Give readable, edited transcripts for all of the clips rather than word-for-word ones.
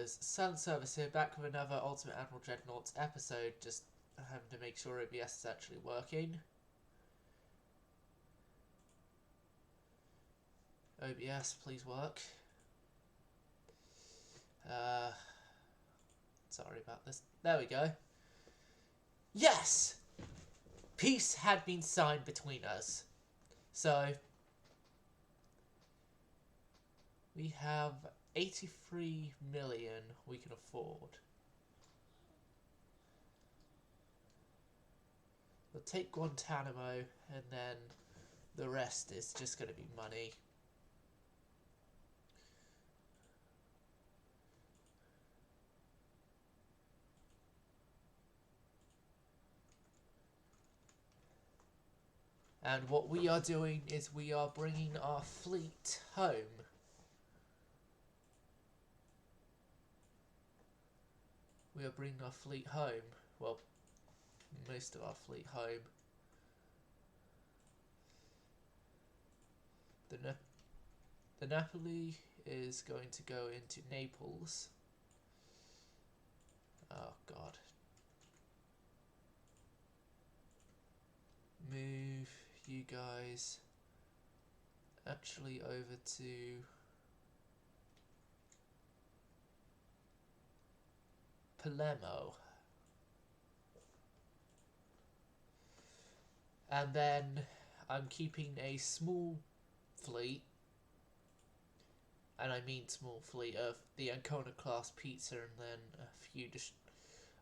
viewers, Sun Service here, back with another Ultimate Admiral Dreadnoughts episode, just having to make sure OBS is actually working. OBS, please work. Sorry about this. There we go. Yes! Peace had been signed between us. So, we have 83 million we can afford. We'll take Guantanamo, and then the rest is just going to be money. And what we are doing is we are bringing our fleet home. We are bringing our fleet home. Well, most of our fleet home. The Napoli is going to go into Naples. Oh God. Move you guys actually over to Palermo. And then I'm keeping a small fleet, and I mean small fleet, of the Ancona class pizza, and then a few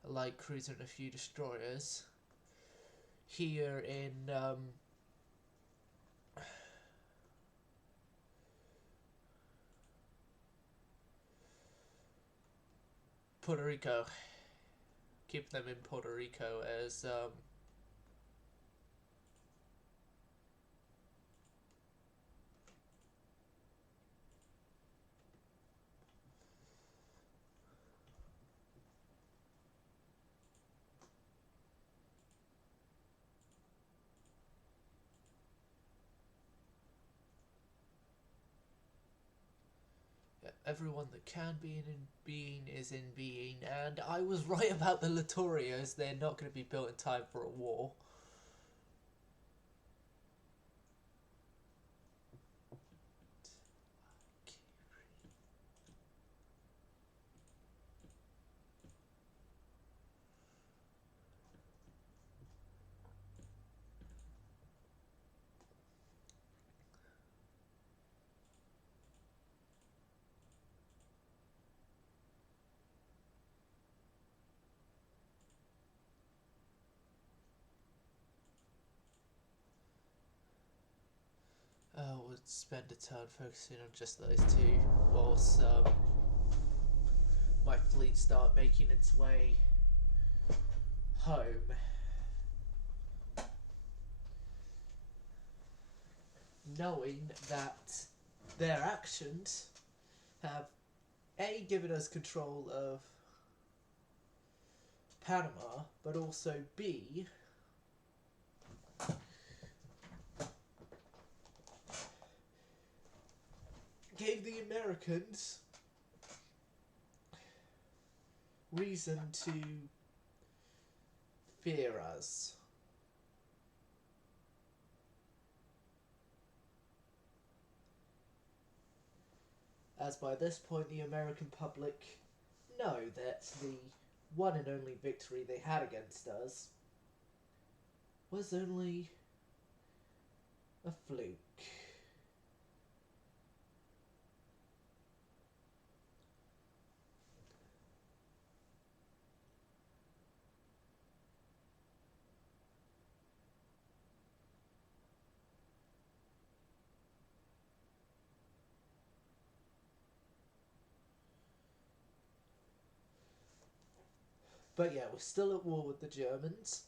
a light cruiser and a few destroyers here in Puerto Rico. Keep them in Puerto Rico as everyone that can be in being is in being, and I was right about the Littorios. They're not going to be built in time for a war. We'll spend a turn focusing on just those two, whilst my fleet start making its way home. Knowing that their actions have A, given us control of Panama, but also B, gave the Americans reason to fear us. As by this point the American public know that the one and only victory they had against us was only a fluke. But yeah, we're still at war with the Germans,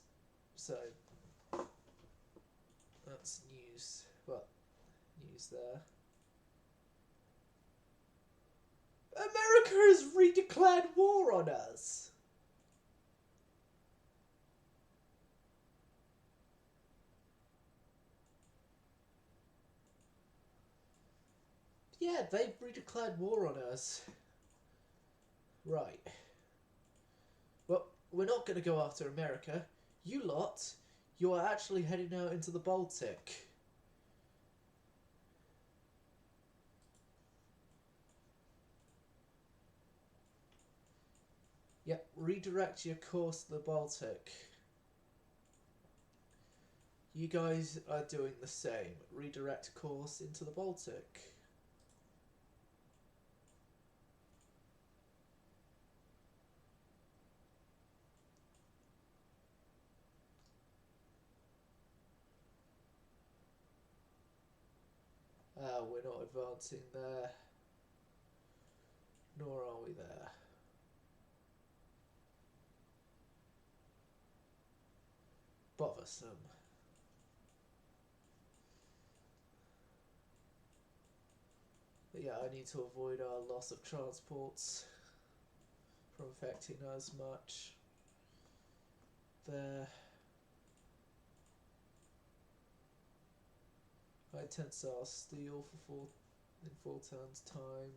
so that's news. Well, news there. America has redeclared war on us! Yeah, they've redeclared war on us. Right. Well, we're not going to go after America. You lot, you are actually heading out into the Baltic. Yep, redirect your course to the Baltic. You guys are doing the same. Redirect course into the Baltic. We're not advancing there. Nor are we there. Bothersome. But yeah, I need to avoid our loss of transports from affecting us much. There. High tensile steel for in 4 turns time.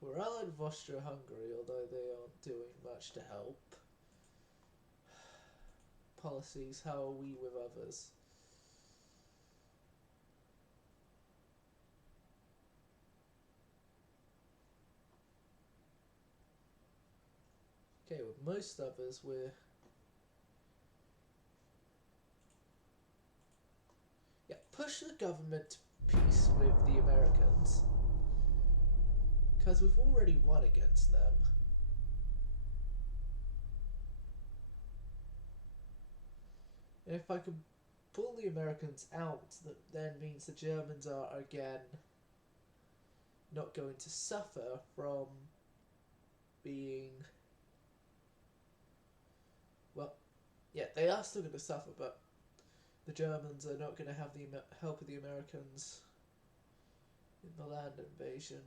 We're allied with Austria-Hungary, although they aren't doing much to help. Policies, how are we with others? Okay, with most others we're... Yeah, push the government to peace with the Americans. Because we've already won against them. And if I can pull the Americans out, that then means the Germans are again not going to suffer from being... Well, yeah, they are still going to suffer, but the Germans are not going to have the help of the Americans in the land invasion.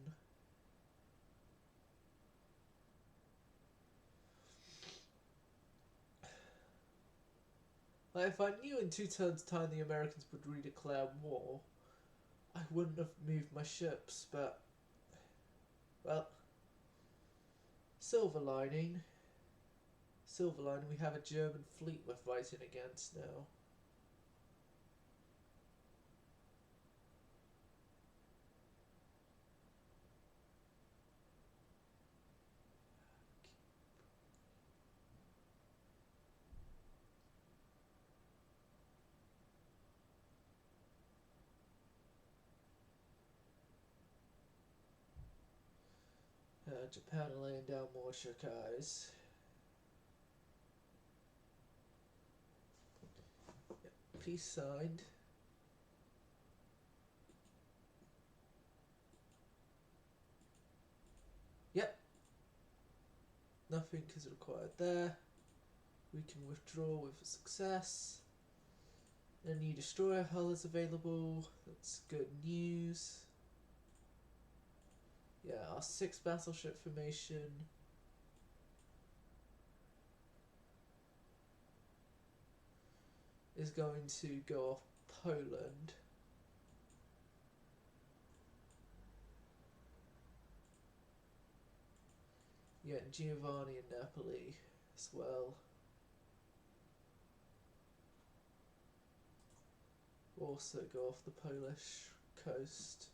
Like, if I knew in 2 turns' time the Americans would redeclare war, I wouldn't have moved my ships, but... Well... Silver lining. Silver lining, we have a German fleet we're fighting against now. Japan are laying down more shokais. Yep, peace signed. Yep. Nothing is required there. We can withdraw with success. A new destroyer hull is available. That's good news. Yeah, our 6th battleship formation is going to go off Poland. Yeah, and Giovanni and Napoli as well. Also go off the Polish coast.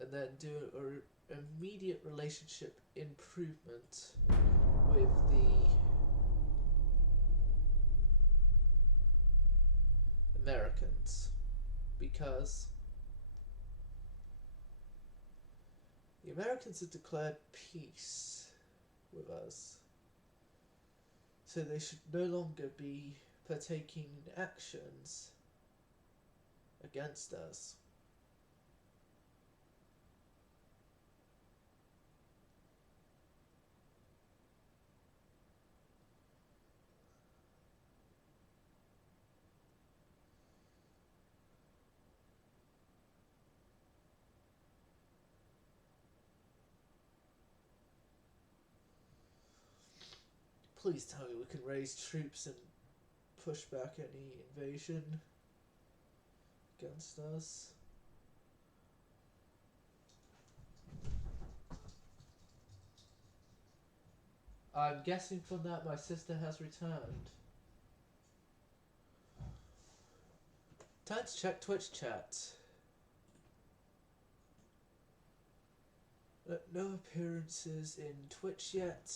And then do an immediate relationship improvement with the Americans, because the Americans have declared peace with us, so they should no longer be partaking in actions against us. Please tell me we can raise troops and push back any invasion against us. I'm guessing from that my sister has returned. Time to check Twitch chat. No appearances in Twitch yet.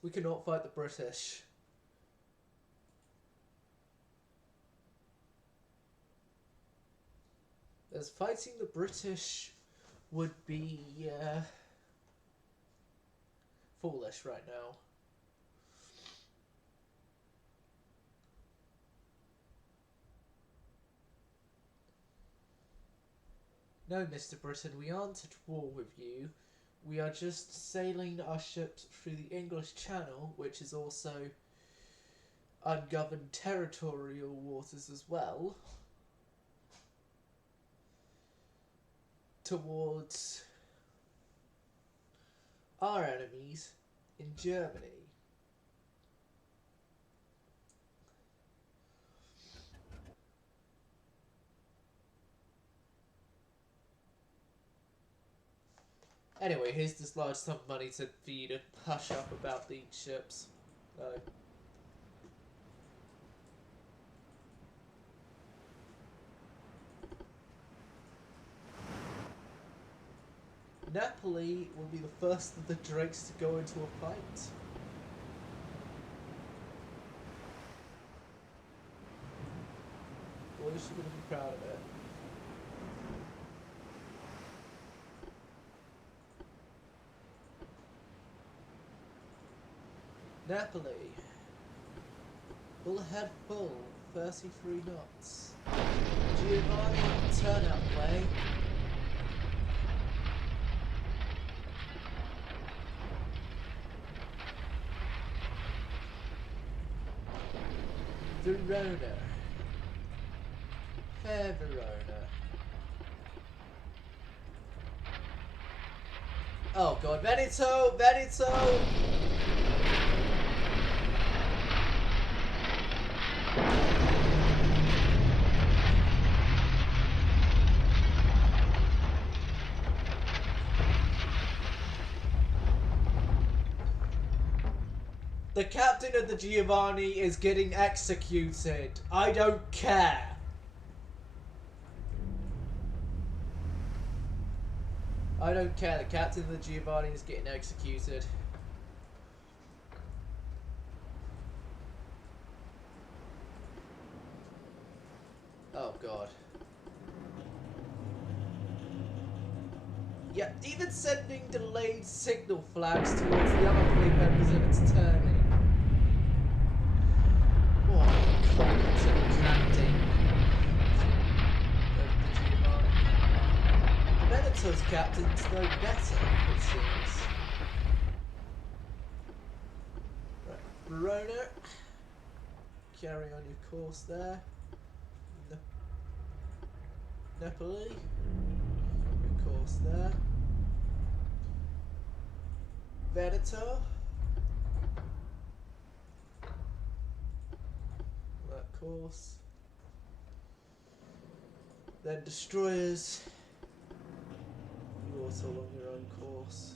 We cannot fight the British. As fighting the British would be foolish right now. No, Mr. Britain, we aren't at war with you. We are just sailing our ships through the English Channel, which is also ungoverned territorial waters as well, towards our enemies in Germany. Anyway, here's this large sum of money for you to hush up about the ships. Napoli will be the first of the Drakes to go into a fight. Boys are going to be proud of it. Napoli. Full ahead full, 33 knots. Giovanni, turn out way. Verona. Fair Verona. Oh god, Veneto! Veneto! The captain of the Giovanni is getting executed. I don't care. I don't care. The captain of the Giovanni is getting executed. Oh god. Yeah, even sending delayed signal flags towards the other fleet members of its turning. What a competent captain of the Giovanni. Veneto's captain's no better, it seems. Right, Verona. Carry on your course there. Napoli. Your course there. Veneto. That course. Then destroyers. You also along your own course.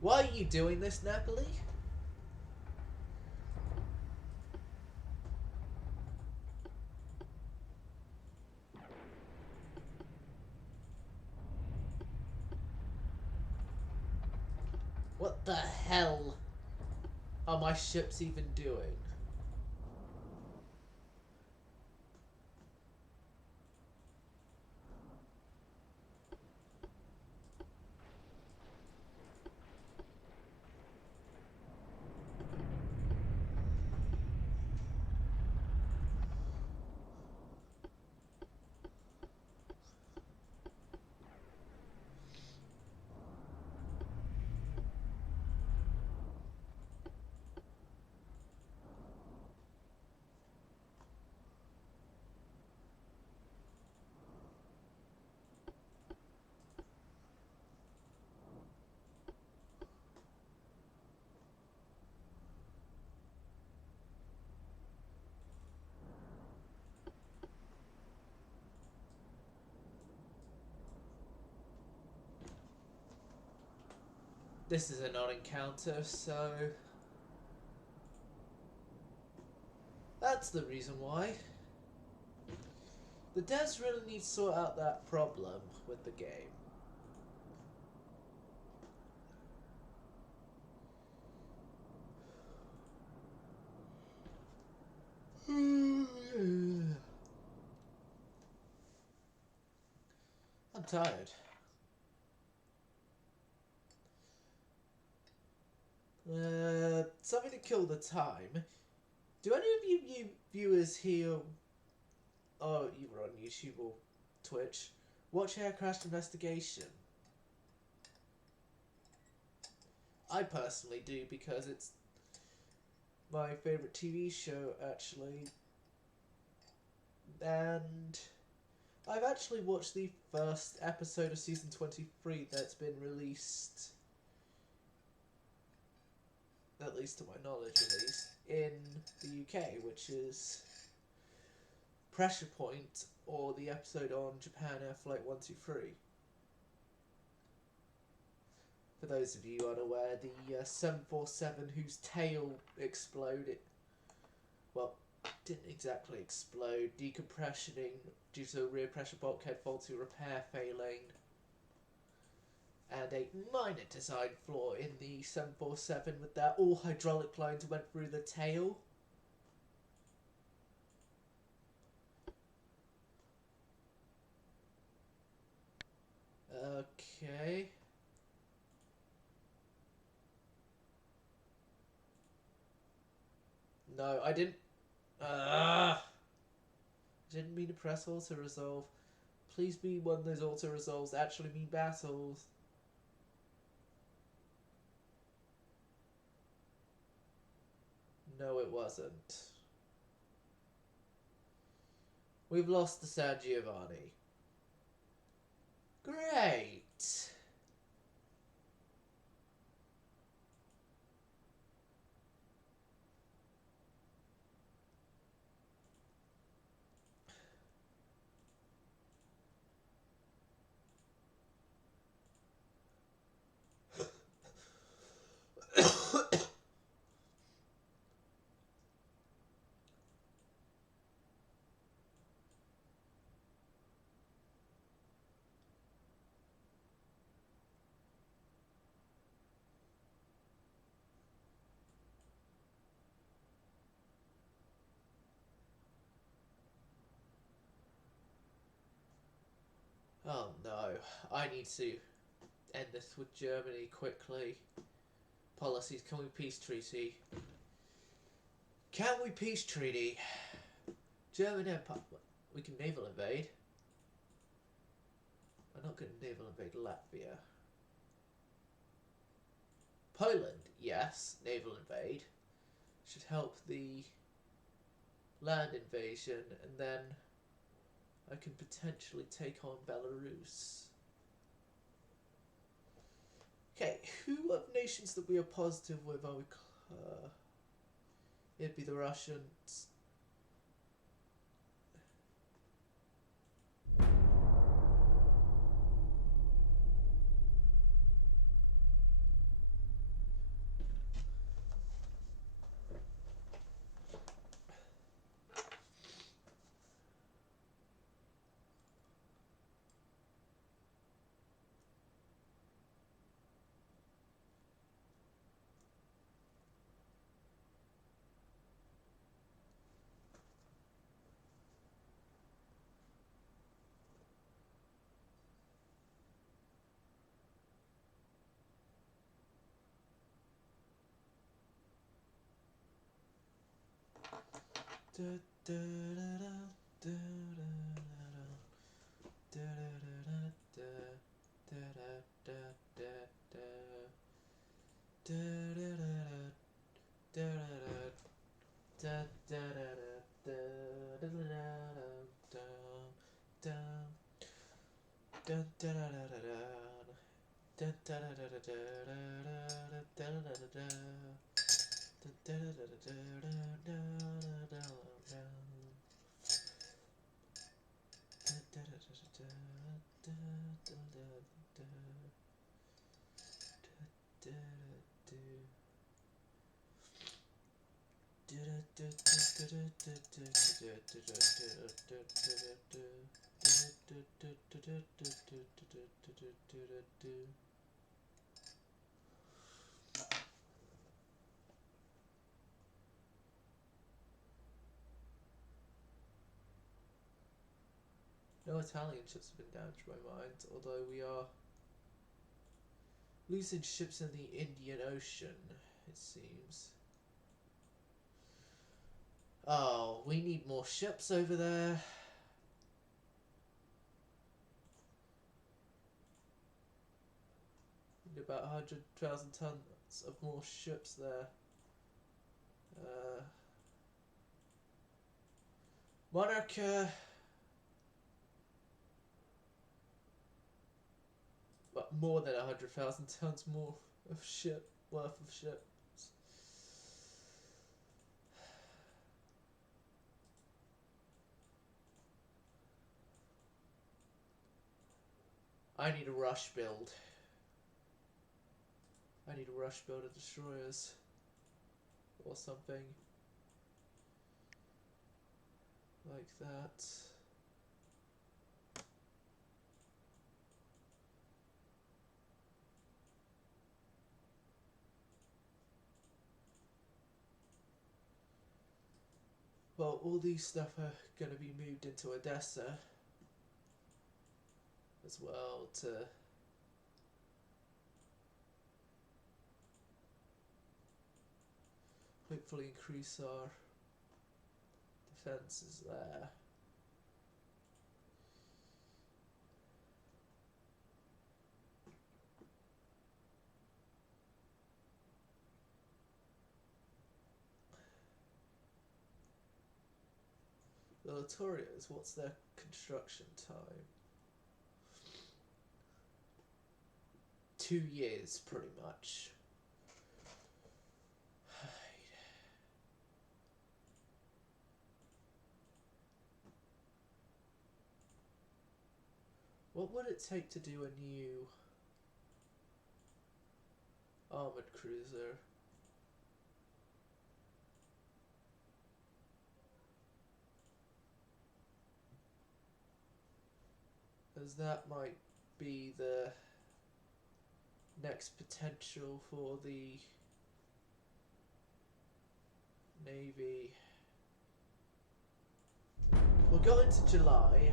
Why are you doing this, Napoli? What the hell are my ships even doing? This is a non-encounter, so that's the reason why. The devs really need to sort out that problem with the game. I'm tired. Something to kill the time. Do any of you viewers here, or either on YouTube or Twitch, watch Air Crash Investigation? I personally do, because it's my favourite TV show, actually. And I've actually watched the first episode of season 23 that's been released, at least to my knowledge at least, in the UK, which is Pressure Point, or the episode on Japan Air Flight 123. For those of you unaware, the 747 whose tail exploded, well, didn't exactly explode, decompressioning due to a rear pressure bulkhead faulty repair failing, and a minor design flaw in the 747 with that all hydraulic lines went through the tail. Okay. No, I didn't. Didn't mean to press auto resolve. Please be one of those auto resolves that actually mean battles. No, it wasn't. We've lost the San Giovanni. Great. Oh no, I need to end this with Germany quickly. Policies, can we peace treaty? Can we peace treaty? German Empire, we can naval invade. We're not going to naval invade Latvia. Poland, yes, naval invade. Should help the land invasion, and then I can potentially take on Belarus. Okay, who of nations that we are positive with are we? It'd be the Russians. No Italian ships have been damaged by mines, although we are losing ships in the Indian Ocean, it seems. Oh, we need more ships over there. Need about 100,000 tons of more ships there. Monarch, but more than 100,000 tons more of ship worth of ships. I need a rush build. I need a rush build of destroyers or something like that. Well, all these stuff are going to be moved into Odessa as well to hopefully increase our defences there. The Latorios, what's their construction time? 2 years, pretty much. What would it take to do a new armoured cruiser? As that might be the next potential for the Navy. We'll go into July.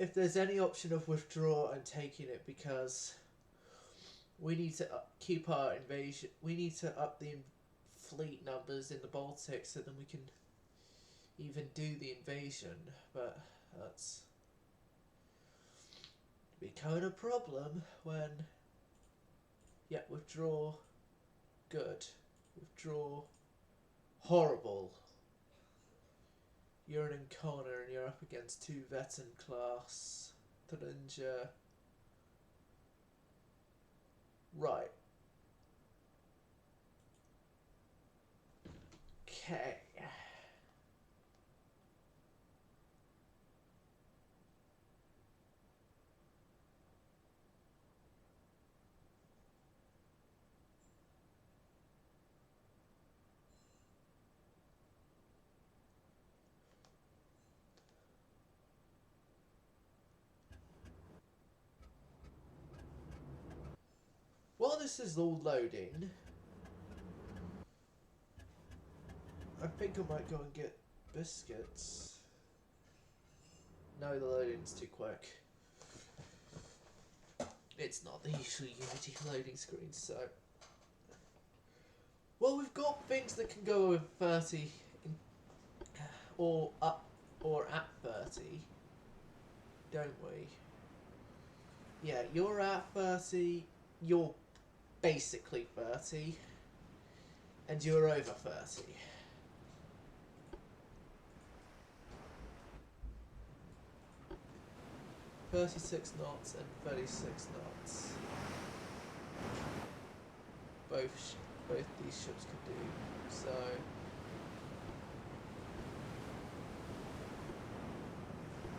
If there's any option of withdraw, I'm taking it, because we need to keep our invasion. We need to up the fleet numbers in the Baltic so then we can even do the invasion. But that's becoming a problem when, yeah, withdraw, good, withdraw, horrible. You're an encounter and you're up against 2 veteran class Thuringia. Right. Okay. While this is all loading, think I might go and get biscuits. No, the loading's too quick. It's not the usual Unity loading screen, so... Well, we've got things that can go over 30 or up or at 30, don't we? Yeah, you're at 30, you're basically 30, and you're over 30. "36 knots and 36 knots. Both these ships could do, so...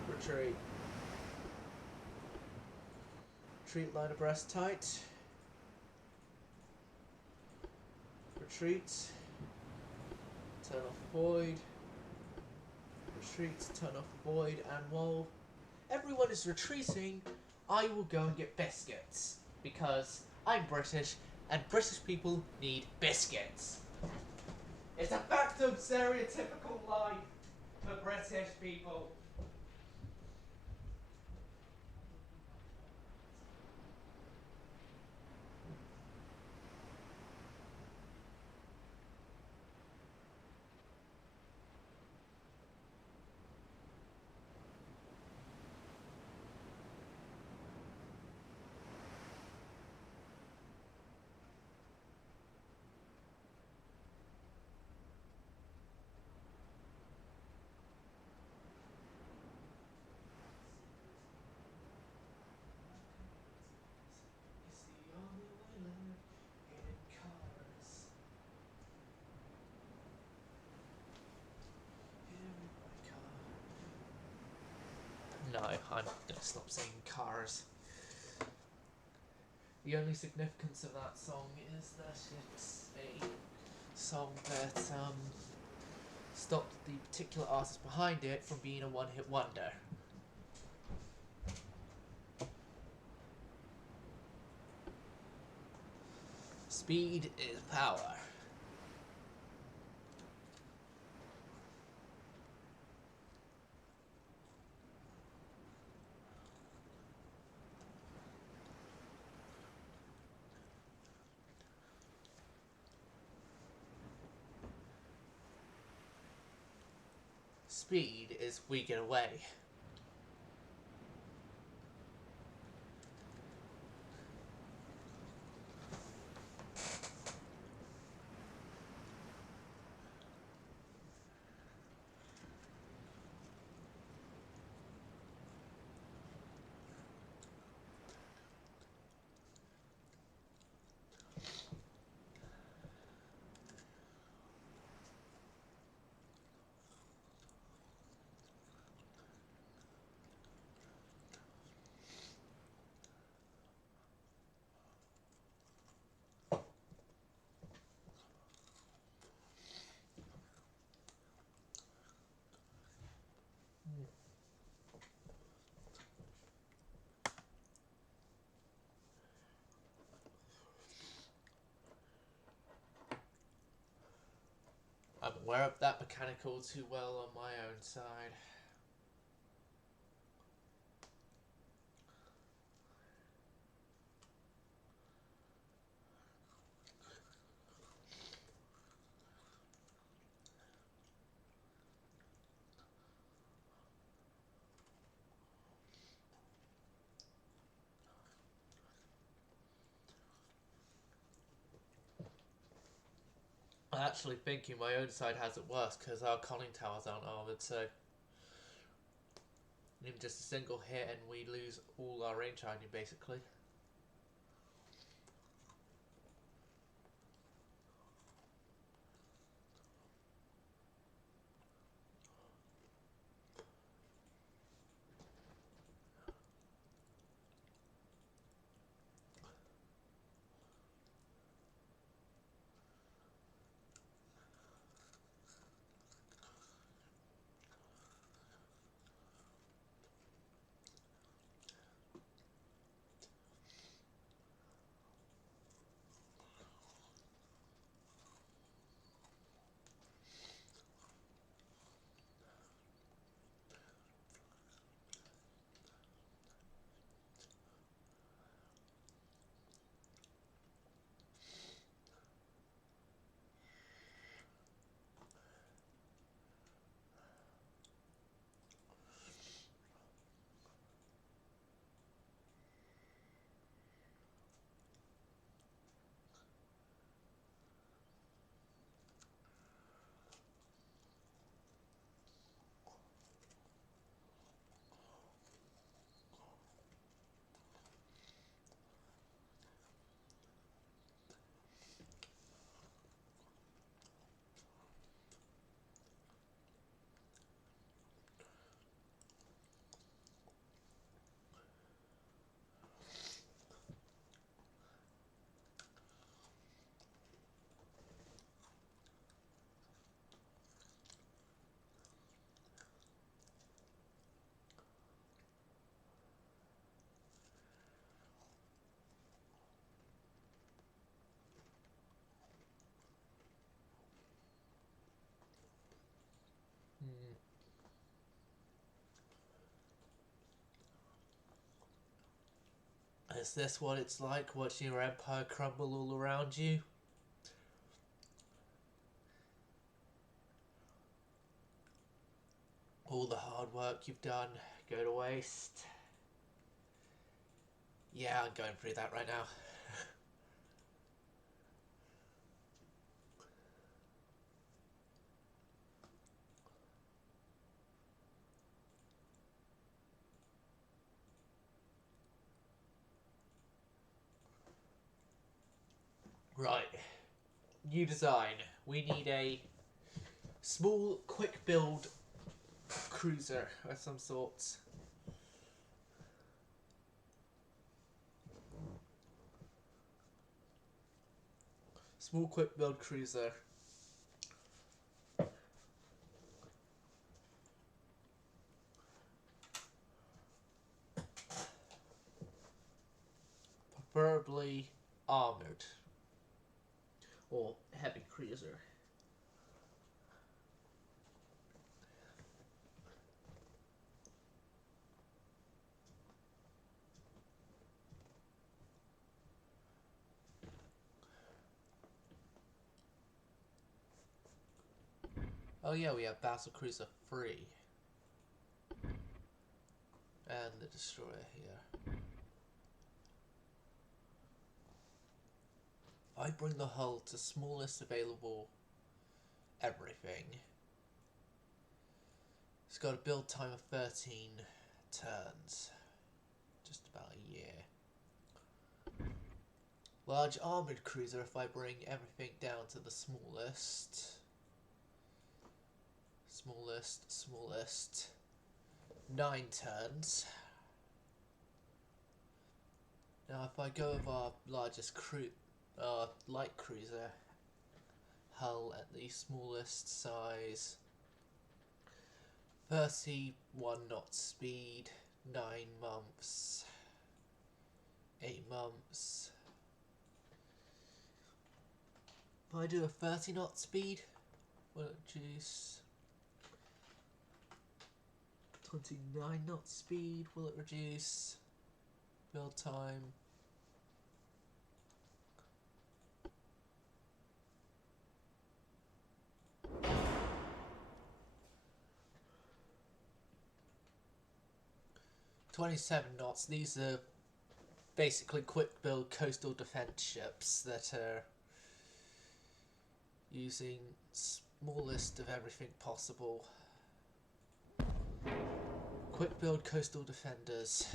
Retreat. Retreat, line abreast tight. Retreat. Turn off void. Retreat, turn off void, and while everyone is retreating, I will go and get biscuits. Because I'm British, and British people need biscuits. It's a fact of stereotypical life for British people. No, I'm gonna stop saying cars. The only significance of that song is that it's a song that stopped the particular artist behind it from being a one-hit wonder. Speed is power. Speed is we get away. I'm aware of that mechanical too well on my own side. I'm actually thinking my own side has it worse because our conning towers aren't armoured, so even just a single hit and we lose all our range on you basically. Is this what it's like watching your empire crumble all around you? All the hard work you've done go to waste? Yeah, I'm going through that right now. Right. New design. We need a small, quick build cruiser of some sort. Small, quick build cruiser. Preferably armoured. Or heavy cruiser. Oh yeah, we have Battle Cruiser 3. And the Destroyer here. I bring the hull to smallest available everything. It's got a build time of 13 turns. Just about a year. Large armoured cruiser if I bring everything down to the smallest. Smallest. 9 turns. Now if I go with our largest light cruiser hull at the smallest size, 31 knot speed, 9 months, 8 months. If I do a 30 knot speed, will it reduce? 29 knot speed, will it reduce? Build time. "27 knots, these are basically quick build coastal defense ships that are using smallest of everything possible. Quick build coastal defenders.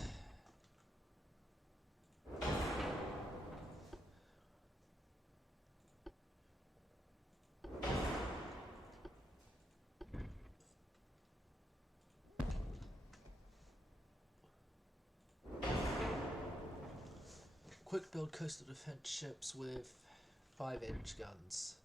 Quick build coastal defense ships with 5-inch guns.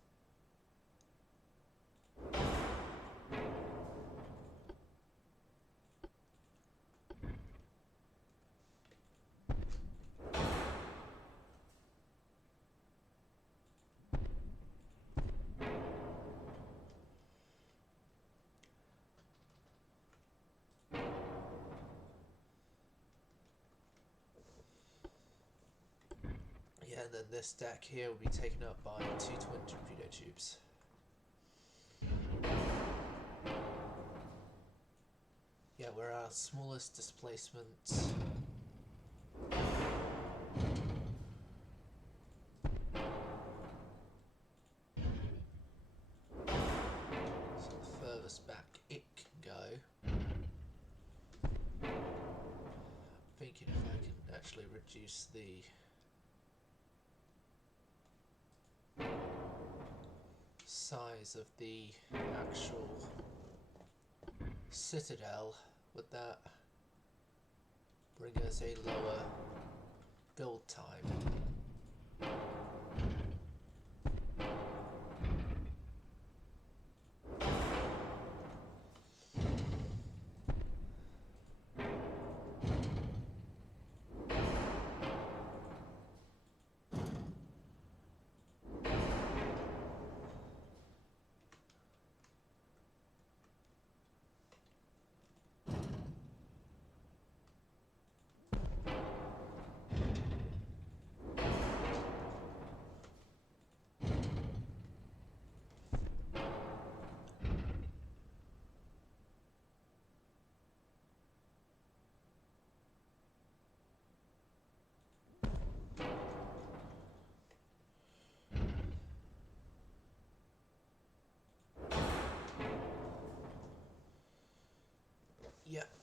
Yeah, and then this deck here will be taken up by 2 twin torpedo tubes. Yeah, we're our smallest displacement. So the furthest back it can go. Thinking if I can actually reduce the size of the actual citadel, would that bring us a lower build time?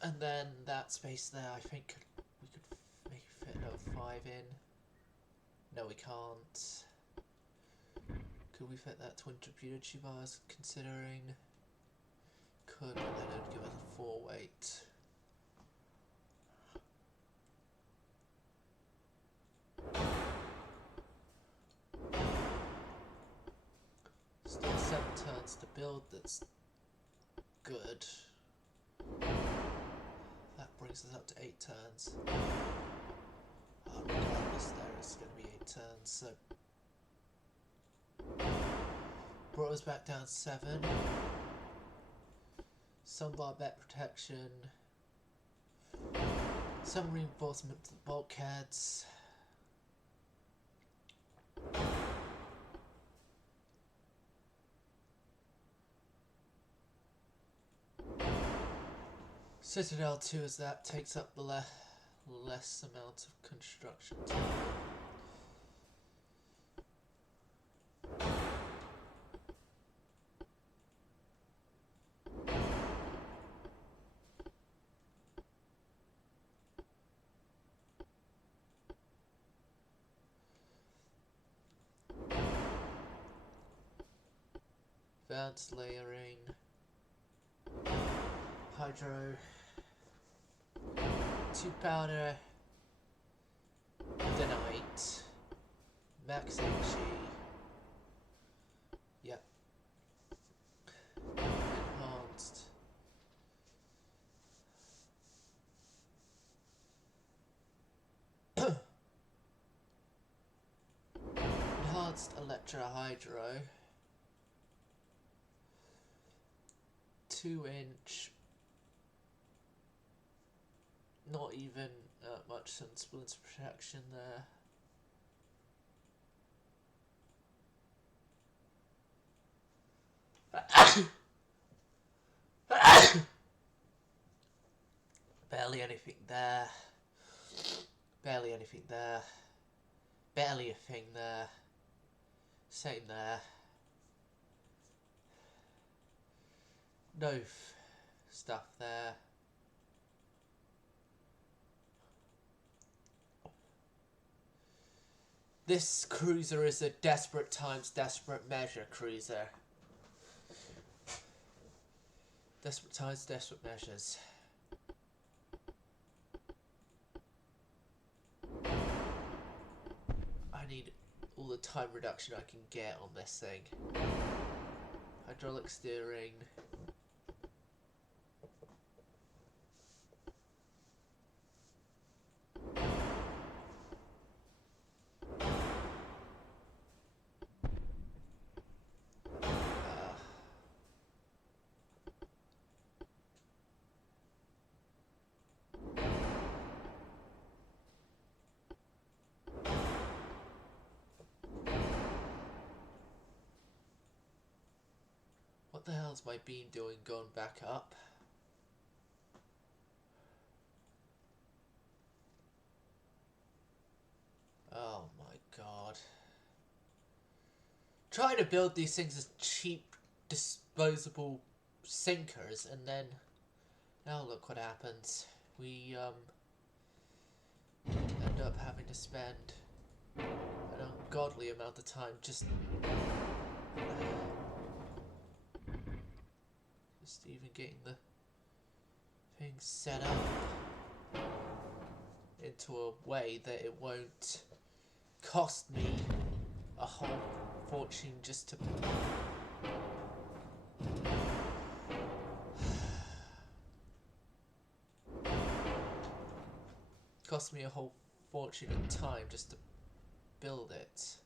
And then that space there, I think we could make it fit another 5 in. No, we can't. Could we fit that twin torpedo tube I was considering? Could, but then it would give us a 4 weight. Still 7 turns to build, that's good. That brings us up to 8 turns. Regardless, there is going to be 8 turns, so. Brought us back down 7. Some barbette protection. Some reinforcement to the bulkheads. Citadel 2 as that takes up the less amount of construction time. Advanced layering. Hydro. 2 powder. Dynamite. Max HE. Yep. Enhanced. Enhanced Electro Hydro. 2-inch. Not even much sun splinter protection there. Barely anything there. Barely anything there. Barely a thing there. Same there. No stuff there. This cruiser is a desperate times desperate measure cruiser. Desperate times, desperate measures. I need all the time reduction I can get on this thing. Hydraulic steering. What the hell's my beam doing going back up? Oh my god. Trying to build these things as cheap, disposable sinkers, and then now look what happens. We end up having to spend an ungodly amount of time just even getting the thing set up into a way that it won't cost me a whole fortune just to cost me a whole fortune in time just to build it.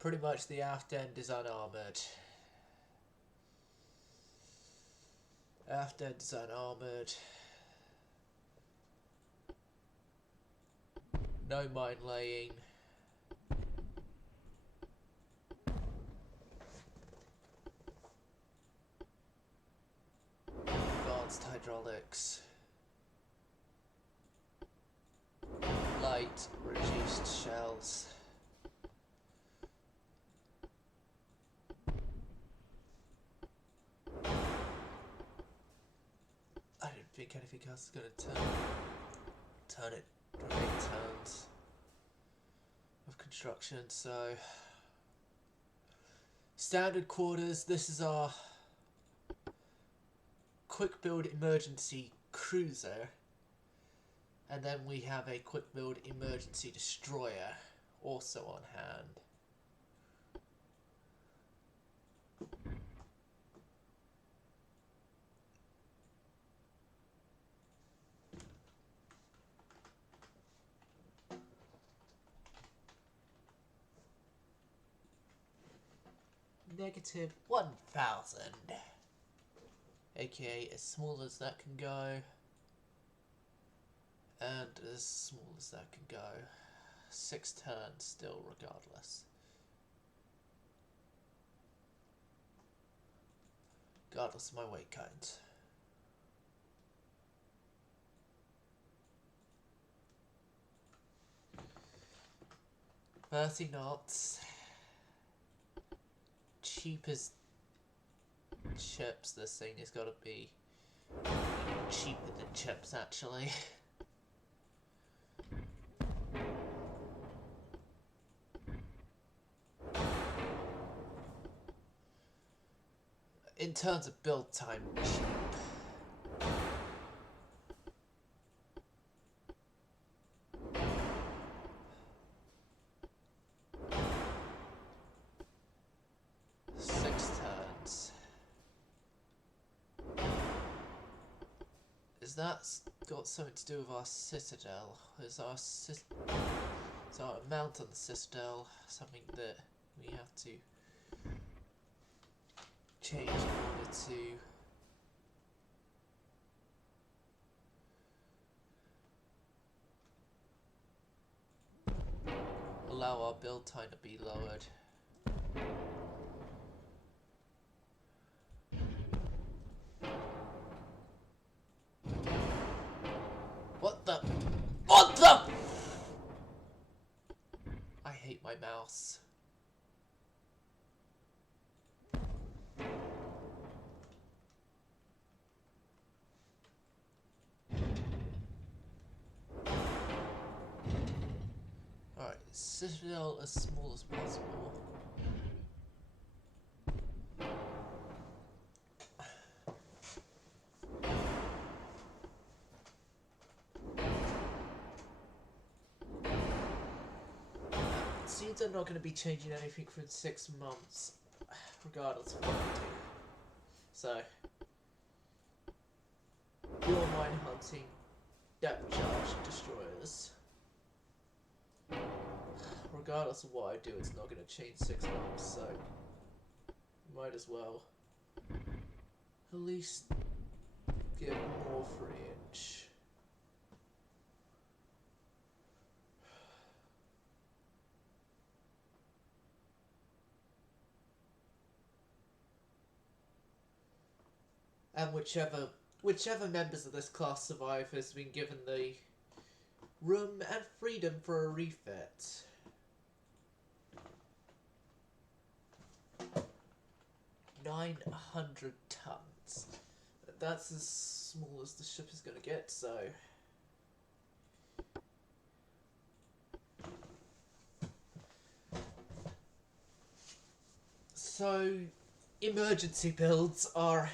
Pretty much the aft end is unarmoured. Aft end is unarmoured. No mine laying. Advanced hydraulics. weight reduced shells. I don't think anything else is going to turn it make turns of construction. So standard quarters. This is our quick build emergency cruiser, and then we have a quick build emergency destroyer also on hand. Negative 1,000, aka as small as that can go, and as small as that can go. 6 turns still, regardless. Regardless of my weight count. $30 knots. Cheap as chips. This thing has got to be cheaper than chips, actually. In terms of build time, cheap. That's got something to do with our citadel. Is our mount on the citadel something that we have to change in order to allow our build time to be lowered? What the? I hate my mouse. Alright, citadel as small as possible. Seems I'm not going to be changing anything for 6 months, regardless of what I do. So, pure mine hunting, depth charge destroyers. Regardless of what I do, it's not going to change 6 months, so might as well at least get more free inch. And whichever members of this class survive has been given the room and freedom for a refit. $900 tons. That's as small as the ship is going to get, so... So, emergency builds are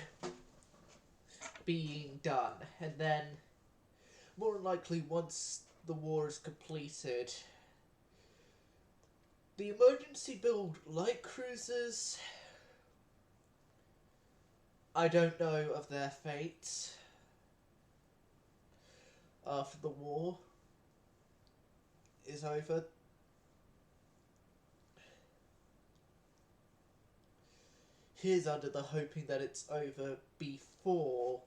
being done, and then more than likely once the war is completed, the emergency build light cruisers, I don't know of their fate after the war is over. Here's under the hoping that it's over before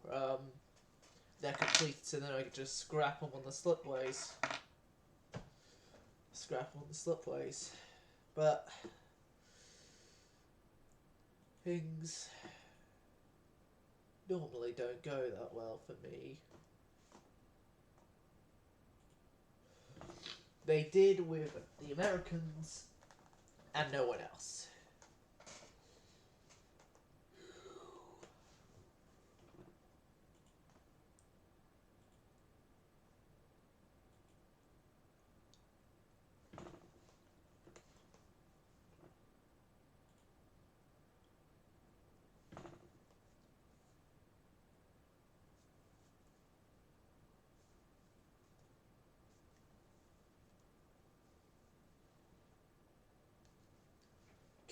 they're completed, so then I can just scrap them on the slipways. But things normally don't go that well for me. they did with the Americans and no one else.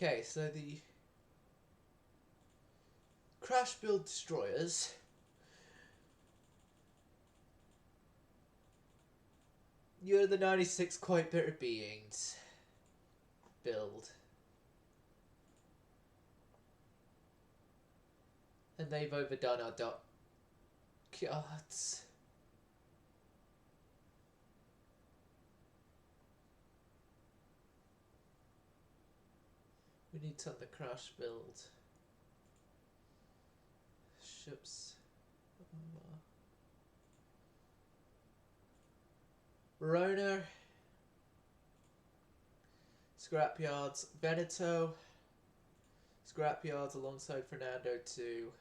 Okay, so the crash build destroyers you're the 96 quite bitter beings build. And they've overdone our dockyards. We need to on the crash build. Ships. Verona. Scrapyards. Veneto. Scrapyards alongside Fernando too.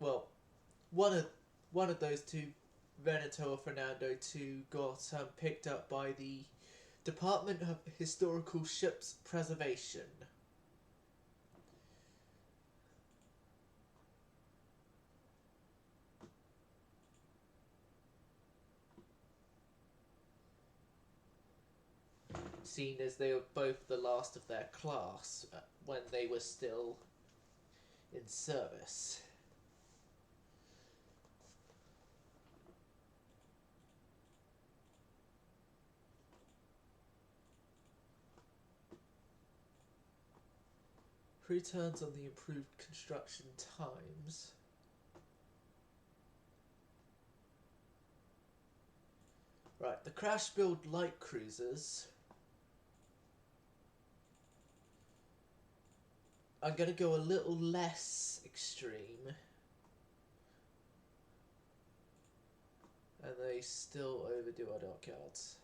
Well, one of those two, Veneto or Fernando two, got picked up by the Department of Historical Ships Preservation. Seen as they were both the last of their class when they were still in service. Returns on the improved construction times. Right, the crash build light cruisers. I'm going to go a little less extreme. And they still overdo our dockyards.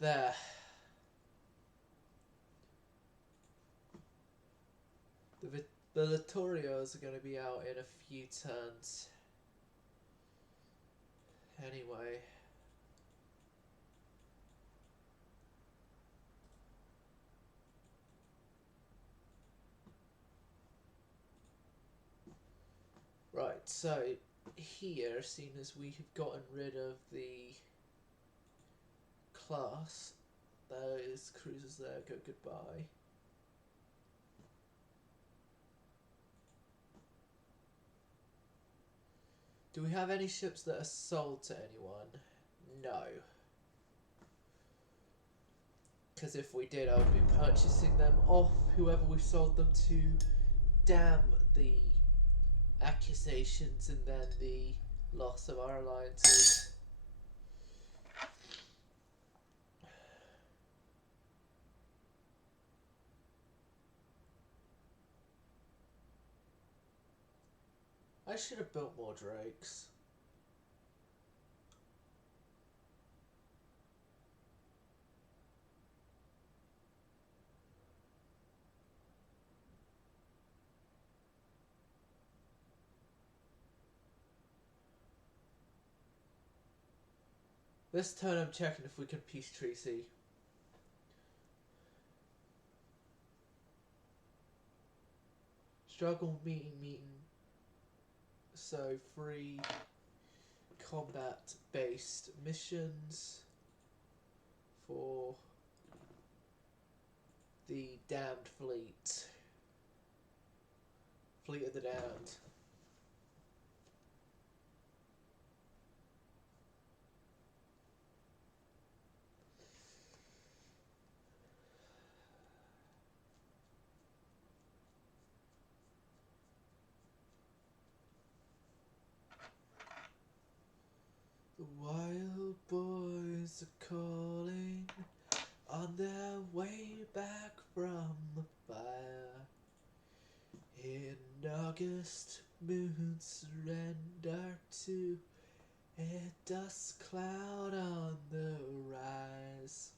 There. The Littorios are going to be out in a few turns. Anyway. Right, so here, seeing as we have gotten rid of the class, there is cruisers there, go goodbye. Do we have any ships that are sold to anyone? No. Because if we did, I would be purchasing them off whoever we sold them to. Damn the accusations and then the loss of our alliances. I should have built more drakes. This turn I'm checking if we can peace treaty. Struggle meeting. So 3 combat based missions for the damned fleet. Fleet of the Damned. Wild boys are calling on their way back from the fire. In August, moons surrender to a dust cloud on the rise.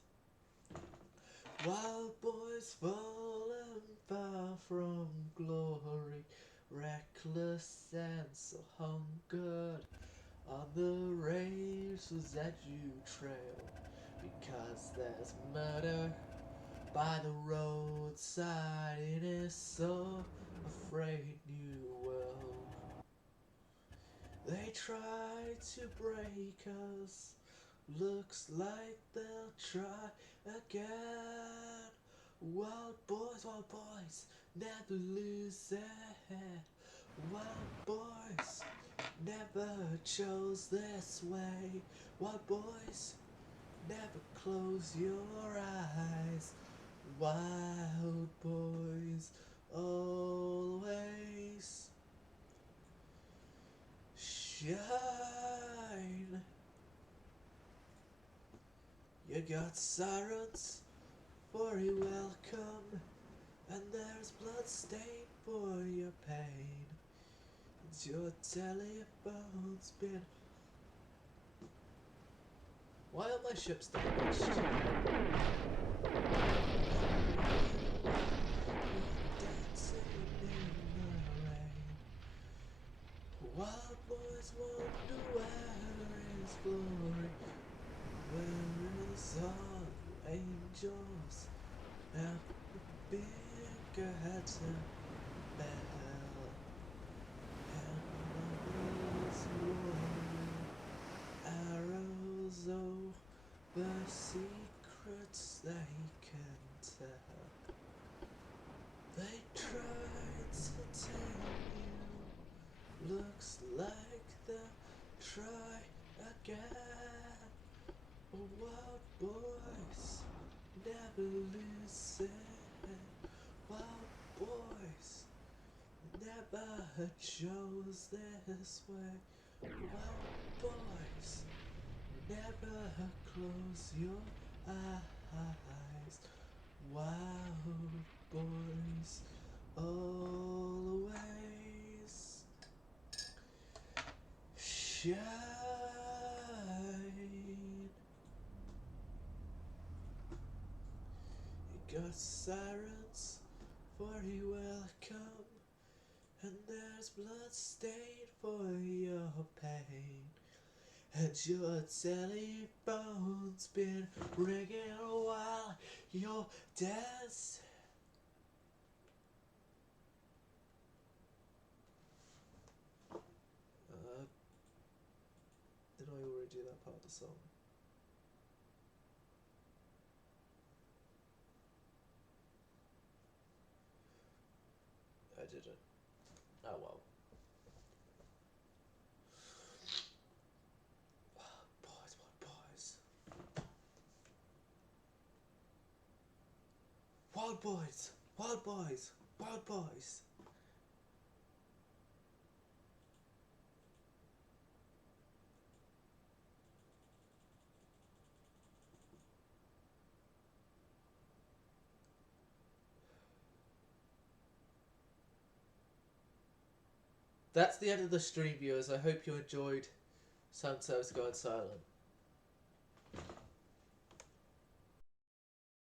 Wild boys fallen far from glory, reckless and so hungered on the razor's edge you trail, because there's murder by the roadside in a so afraid new world. They try to break us, looks like they'll try again. Wild boys, never lose their head. Wild boys, never chose this way. Wild boys, never close your eyes. Wild boys, always shine. You got sirens for your welcome, and there's blood stained for your pain. And your telephone's been. Why are my ships damaged? Dancing in the rain. Wild boys wonder where is glory, where is all you angels, and the bigger heads and bell, and lovers roaring, arrows over secrets they can tell. They tried to tame you, looks like they'll try again. Wild boys, never lose it. Wild boys, never chose this way. Wild boys, never close your eyes. Wild boys, always shine. You got sirens for your welcome, and there's blood stained for your pain. And your telephone's been ringing while you're dancing. Did I already do that part of the song? I didn't. Oh well. Boys, what boys? Wild boys! Wild boys! Wild boys! That's the end of the stream, viewers. I hope you enjoyed Sound Service Going Silent.